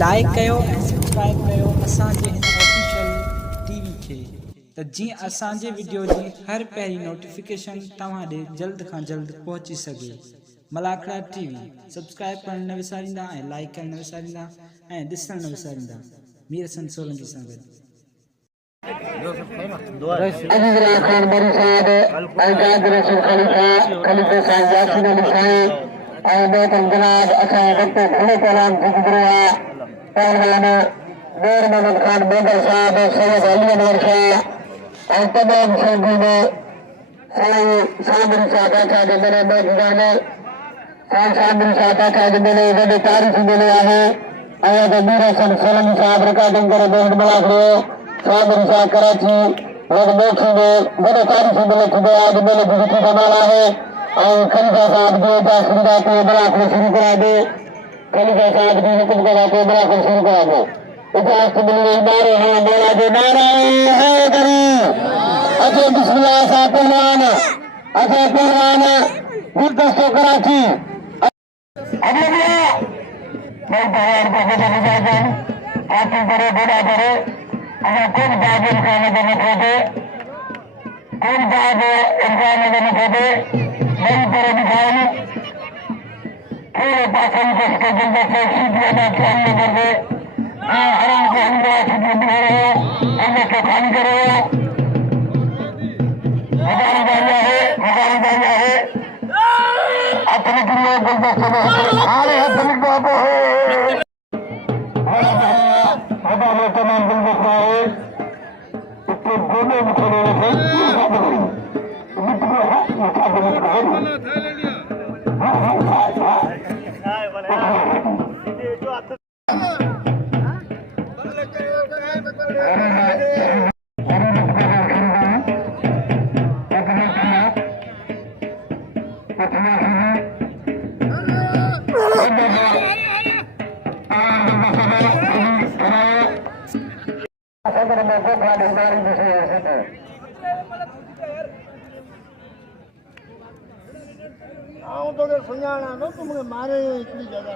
Like कयो ऐं subscribe कयो असांजे हिन ऑफिशियल टीवी खे त जीअं असांजे वीडियो जी हर पहिरीं नोटिफिकेशन तव्हां ॾे जल्द खां जल्द पहुची सघे। मलाखड़ा टीवी सब्सक्राइब करणु न विसारींदा ऐं लाइक करणु न विसारींदा ऐं ॾिसणु न विसारींदा। मीर हसन सोलंकी सां गॾु। खान बेगल साहब सैयद अली अनवर शाह और तमाम संगी ने सामरी साहब का जो मेरे मौजूदाने सामरी साहब का जो मेरे वॾे तारीख़ मिले आहे ऐं त मीर हसन सोलंकी साहब रिकॉर्डिंग करे बेहद मलाखड़ो सामरी साहब कराची वॾे मोखी में वॾो तारीख़ मिले थींदो आहे अॼु मेले जी सुठी कमाल आहे ऐं खलीफ़ा साहब जो जासरीदा ते मलाखड़ो शुरू करा दे। खलीफ़ा साहब जी हुकुम करा के मलाखड़ो शुरू करा दे। इजाज़त मिली नारे हैं मौला जो नारे है करी अजय बिस्मिल्लाह सा पहलवान अजय पहलवान गुरदस्तो कराची अभी मैं बाहर बहुत निजाजन आती करे बड़ा करे अगर कौन बाबू खाने देने को दे कौन बाबू इंसान देने को दे मेरी तरह दिखाई पूरे पासन को उसके जिंदगी से सीधी अदा करने कर दे हराम को अंदर से दूर रहे अंदर से खाली करो हजारी दारिया है अपने दुनिया गुलदस्ते में हारे हसन बाबू है हमारे तमाम गुलदस्ता है इसके दोनों मुखड़े सुञाणा न तुमने मारे इतनी जगह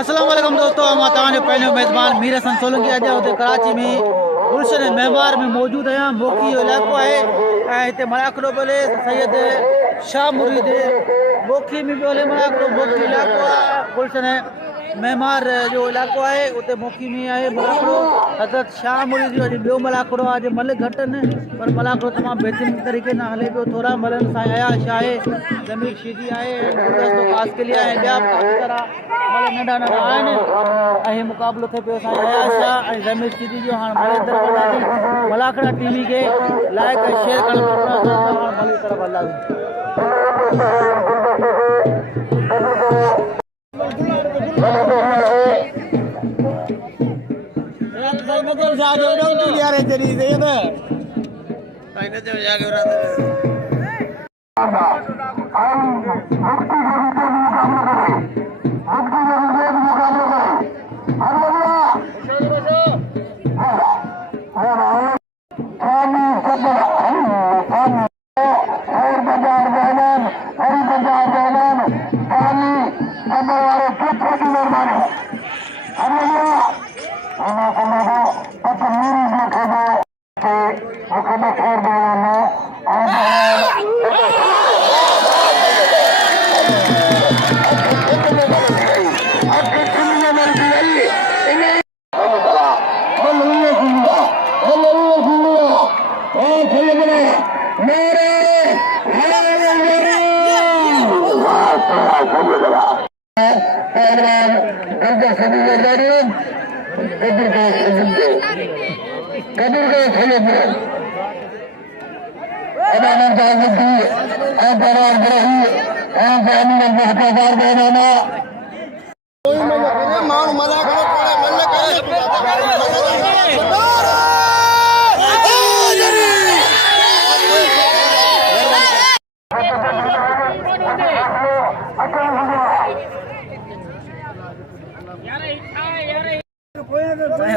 अस्सलाम वालेकुम दोस्तों, हम तव्हांजो पंहिंजो मेज़बान मीर हसन सोलंकी अॼु हुते कराची में गुलशन मेहमार में मौजूद आहियां। मोकी जो इलाइक़ो आहे ऐं हिते मलाकड़ो बोले सैयद शाह मुरीद मोकी में बि हले मलाकड़ो मोकी इलाइक़ो आहे। गुलशन मेहमार जो इलाइक़ो आहे उते मोकी में आहे मलाकड़ो। हज़रत शाह मुरीद जो अॼु ॿियो मलाकड़ो आहे। अॼु मल घटि आहिनि पर मलाकड़ो तमामु बहितरीन तरीक़े सां हले पियो। थोरा मलनि साईं अयाश आहे, ज़मीर शीदी आहे, गुलदस्तो कासकली आहे, ॿिया मल नंढा नंढा आहिनि ऐं मुक़ाबिलो थिए पियो साईं अयाश आहे ऐं ज़मीर शीदी जो। हाणे मले तरफ़ हलासीं मलाकड़ा टीवी खे लाइक ऐं शेयर करणु मले तरफ़ हलासीं।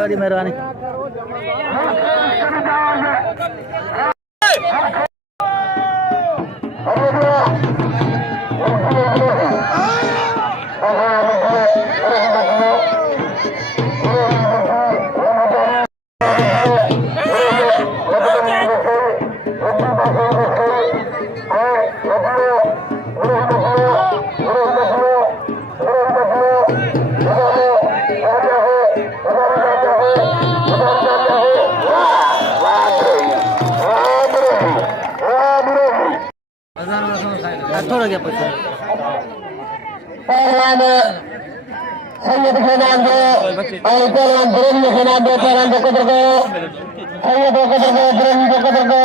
वॾी महिरबानी। थोड़ा क्या पूछा पहलवान सैयद के नाम दो और पहलवान ब्रह्म के नाम दो पहलवान को कदर को सैयद को कदर को ब्रह्म को कदर को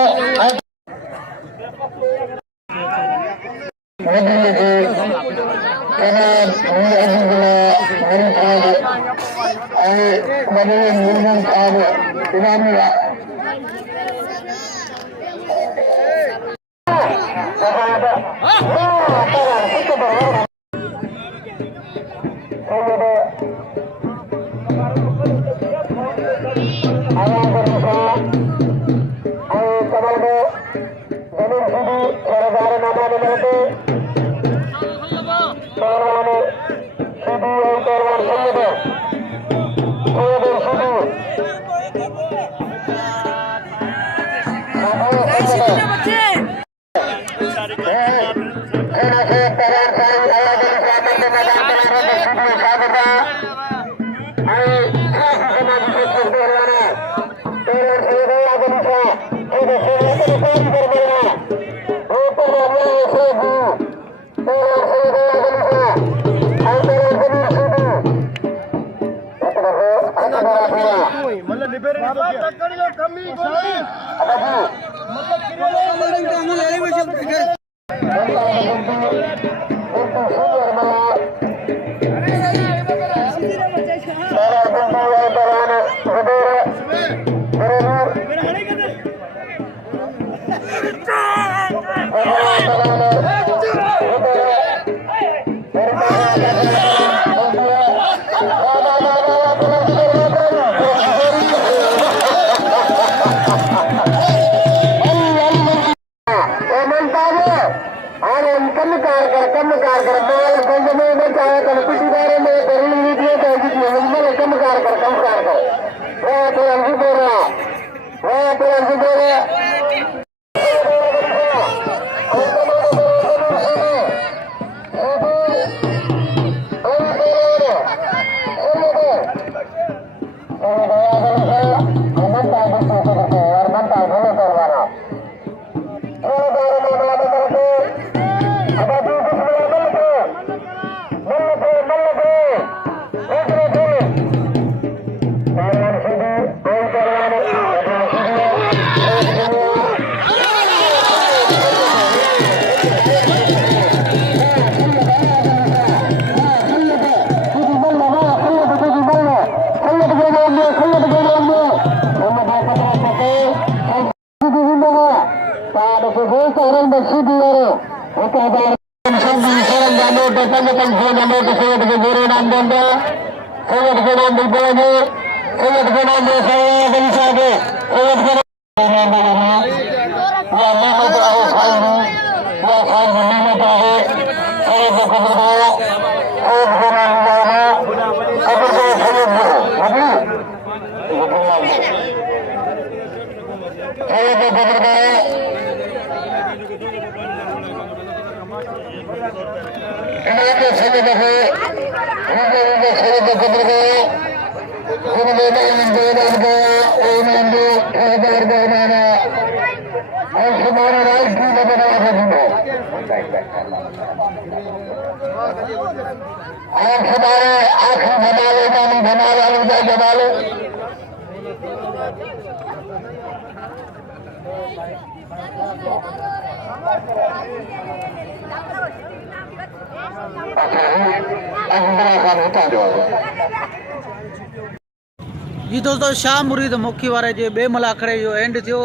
जी दोस्तों, शाह मुरीद मुखी वारे जे बे मलाखड़े जो एंड थियो।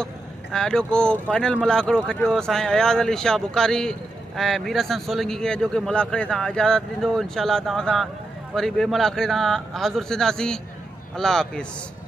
अॼो को फाइनल मलाखड़ो खटियो साईं अयाज़ अली शाह बुखारी ऐं मीर हसन सोलंकी के अॼो के मलाखड़े सां इजाज़त ॾींदो। इंशाअल्लाह तव्हां सां वरी बे मलाखड़े सां हाज़ुर थींदासीं। अल्लाह हाफ़िज़।